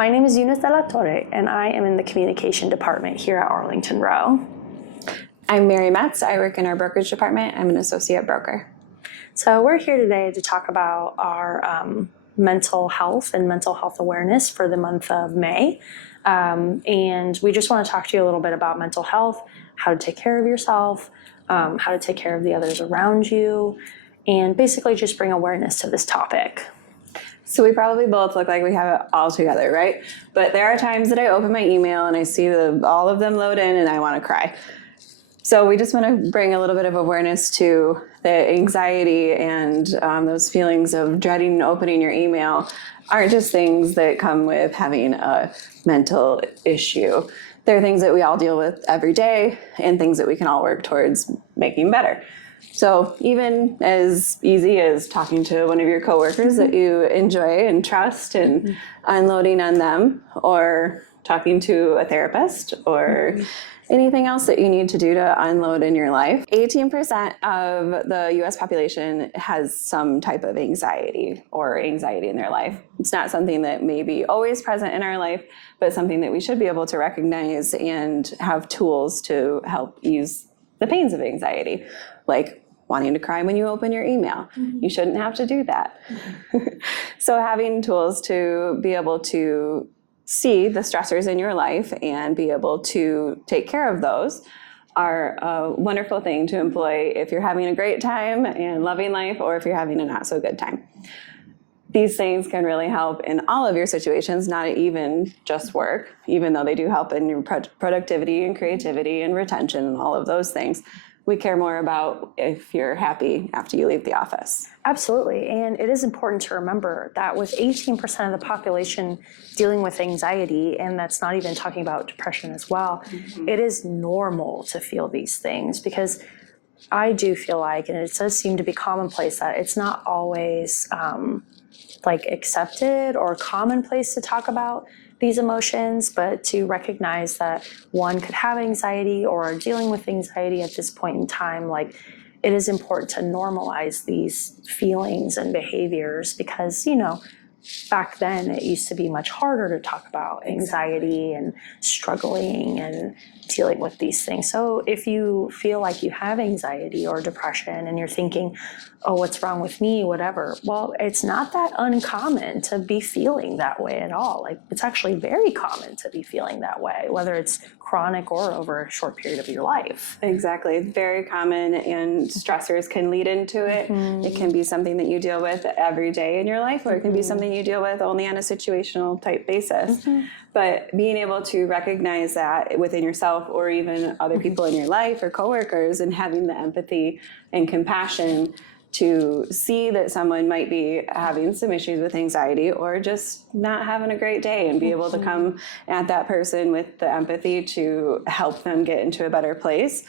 My name is Eunice de la Torre, and I am in the communication department here at Arlington Row. I'm Mary Metz. I work in our brokerage department. I'm an associate broker. So we're here today to talk about our mental health and mental health awareness for the month of May. And we just want to talk to you a little bit about mental health, how to take care of yourself, how to take care of the others around you, and basically just bring awareness to this topic. So we probably both look like we have it all together, right? But there are times that I open my email and I see all of them load in and I want to cry. So we just want to bring a little bit of awareness to the anxiety and those feelings of dreading opening your email aren't just things that come with having a mental issue. They're things that we all deal with every day and things that we can all work towards making better. So even as easy as talking to one of your coworkers that you enjoy and trust and unloading on them, or talking to a therapist, or anything else that you need to do to unload in your life. 18% of the US population has some type of anxiety in their life. It's not something that may be always present in our life, but something that we should be able to recognize and have tools to help ease the pains of anxiety, like wanting to cry when you open your email. You shouldn't have to do that. So having tools to be able to see the stressors in your life and be able to take care of those are a wonderful thing to employ if you're having a great time and loving life, or if you're having a not so good time. These things can really help in all of your situations, not even just work, even though they do help in your productivity and creativity and retention and all of those things. We care more about if you're happy after you leave the office. Absolutely. And it is important to remember that with 18% of the population dealing with anxiety, and that's not even talking about depression as well, it is normal to feel these things, because I do feel like, and it does seem to be commonplace, that it's not always accepted or commonplace to talk about these emotions, but to recognize that one could have anxiety or are dealing with anxiety at this point in time. It is important to normalize these feelings and behaviors, because, back then it used to be much harder to talk about anxiety and struggling and dealing with these things. So if you feel like you have anxiety or depression and you're thinking, oh, what's wrong with me, whatever, well, it's not that uncommon to be feeling that way at all. It's actually very common to be feeling that way, whether it's chronic or over a short period of your life. Exactly. It's very common, and stressors can lead into it. It can be something that you deal with every day in your life, or it can be something you deal with only on a situational type basis. But being able to recognize that within yourself, or even other people in your life or coworkers, and having the empathy and compassion to see that someone might be having some issues with anxiety or just not having a great day, and be able to come at that person with the empathy to help them get into a better place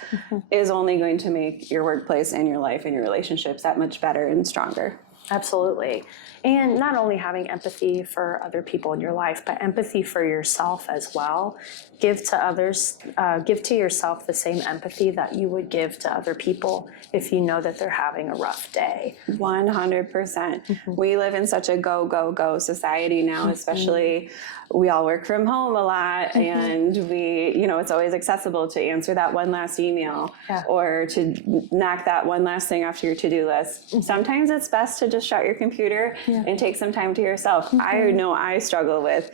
is only going to make your workplace and your life and your relationships that much better and stronger. Absolutely. And not only having empathy for other people in your life, but empathy for yourself as well. Give to others, give to yourself the same empathy that you would give to other people if you know that they're having a rough day. 100%. We live in such a go, go, go society now, especially we all work from home a lot, and it's always accessible to answer that one last email or to knock that one last thing off your to-do list. Sometimes it's best to just shut your computer and take some time to yourself. I know I struggle with,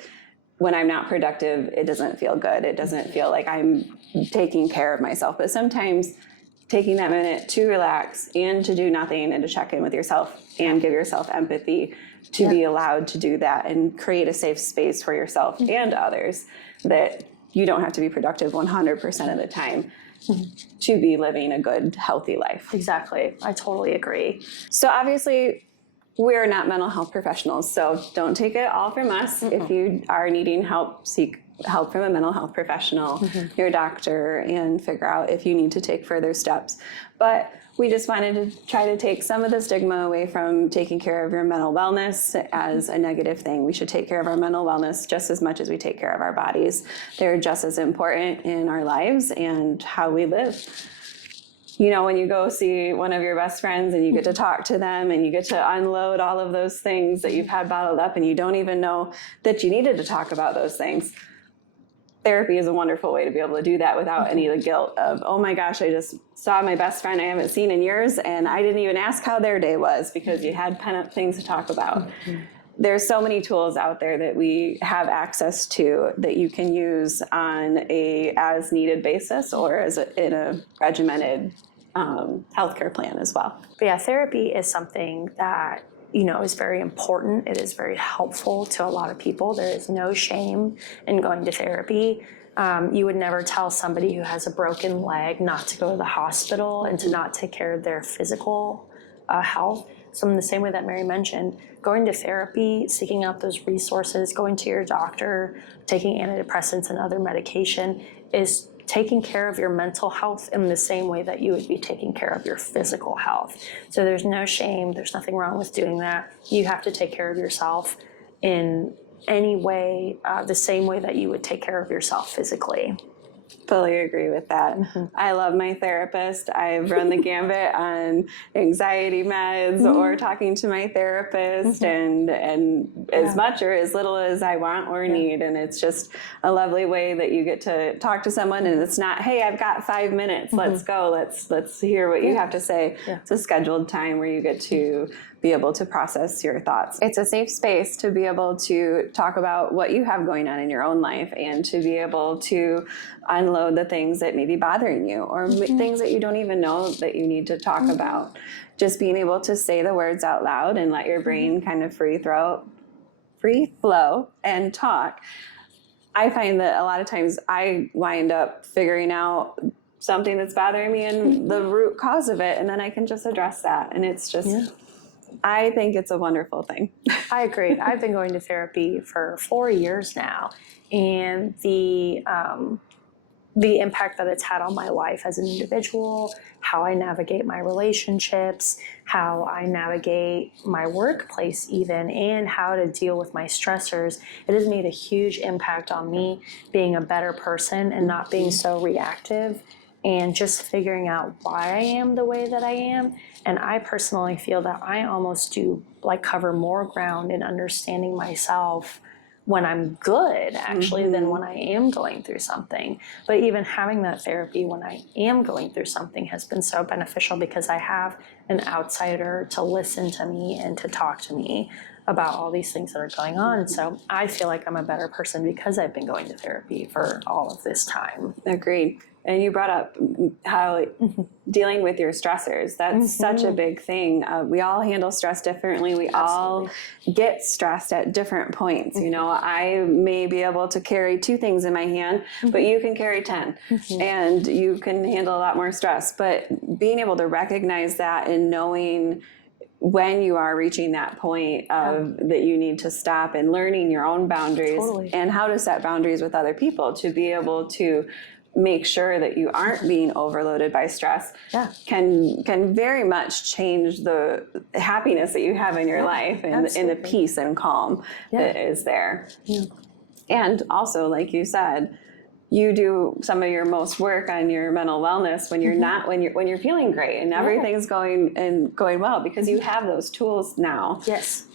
when I'm not productive, it doesn't feel good. It doesn't feel like I'm taking care of myself. But sometimes taking that minute to relax and to do nothing and to check in with yourself and give yourself empathy to be allowed to do that and create a safe space for yourself and others, that you don't have to be productive 100% of the time to be living a good, healthy life. Exactly. I totally agree. So obviously, we're not mental health professionals, so don't take it all from us. If you are needing help, seek help from a mental health professional, your doctor, and figure out if you need to take further steps. But we just wanted to try to take some of the stigma away from taking care of your mental wellness as a negative thing. We should take care of our mental wellness just as much as we take care of our bodies. They're just as important in our lives and how we live. you know, when you go see one of your best friends and you get to talk to them and you get to unload all of those things that you've had bottled up and you don't even know that you needed to talk about those things. Therapy is a wonderful way to be able to do that without any of the guilt of, oh my gosh, I just saw my best friend I haven't seen in years and I didn't even ask how their day was because you had pent up things to talk about. There's so many tools out there that we have access to that you can use on a as needed basis or in a regimented healthcare plan as well. But yeah, therapy is something that, you know, is very important. It is very helpful to a lot of people. There is no shame in going to therapy. You would never tell somebody who has a broken leg not to go to the hospital and to not take care of their physical health. So in the same way that Mary mentioned, going to therapy, seeking out those resources, going to your doctor, taking antidepressants and other medication is taking care of your mental health in the same way that you would be taking care of your physical health. So there's no shame. There's nothing wrong with doing that. You have to take care of yourself in any way, the same way that you would take care of yourself physically. Fully agree with that. I love my therapist. I've run the gambit on anxiety meds or talking to my therapist and as much or as little as I want or need. And it's just a lovely way that you get to talk to someone and it's not, hey, I've got 5 minutes. Let's go. Let's hear what you have to say. It's a scheduled time where you get to be able to process your thoughts. It's a safe space to be able to talk about what you have going on in your own life and to be able to unload the things that may be bothering you or things that you don't even know that you need to talk about. Just being able to say the words out loud and let your brain kind of free flow and talk. I find that a lot of times I wind up figuring out something that's bothering me and the root cause of it, and then I can just address that. And it's just... I think it's a wonderful thing. I agree. I've been going to therapy for 4 years now, and the impact that it's had on my life as an individual, how I navigate my relationships, how I navigate my workplace even, and how to deal with my stressors, it has made a huge impact on me being a better person and not being so reactive and just figuring out why I am the way that I am. And I personally feel that I almost do like cover more ground in understanding myself when I'm good, actually, than when I am going through something. But even having that therapy when I am going through something has been so beneficial because I have an outsider to listen to me and to talk to me about all these things that are going on. So I feel like I'm a better person because I've been going to therapy for all of this time. Agreed. And you brought up how dealing with your stressors, that's such a big thing. We all handle stress differently. We all get stressed at different points. You know, I may be able to carry 2 things in my hand, but you can carry 10 and you can handle a lot more stress. But being able to recognize that and knowing when you are reaching that point of that you need to stop and learning your own boundaries and how to set boundaries with other people to be able to make sure that you aren't being overloaded by stress can very much change the happiness that you have in your life and the peace and calm that is there. And also, like you said, you do some of your most work on your mental wellness when you're not when you're feeling great and everything's going well because you have those tools now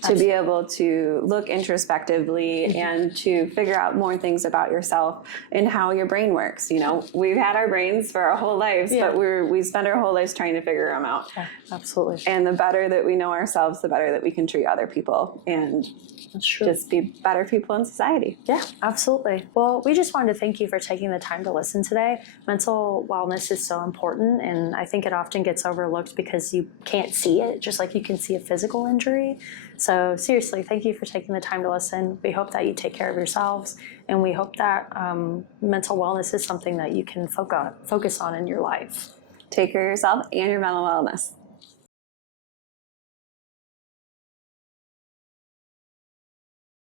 to be able to look introspectively and to figure out more things about yourself and how your brain works. You know, we've had our brains for our whole lives, but we spend our whole lives trying to figure them out. Absolutely. And the better that we know ourselves, the better that we can treat other people and just be better people in society. Yeah, absolutely. Well, we just wanted to thank you for taking the time to listen today. Mental wellness is so important, and I think it often gets overlooked because you can't see it, just like you can see a physical injury. So seriously, thank you for taking the time to listen. We hope that you take care of yourselves, and we hope that mental wellness is something that you can focus on in your life. Take care of yourself and your mental wellness.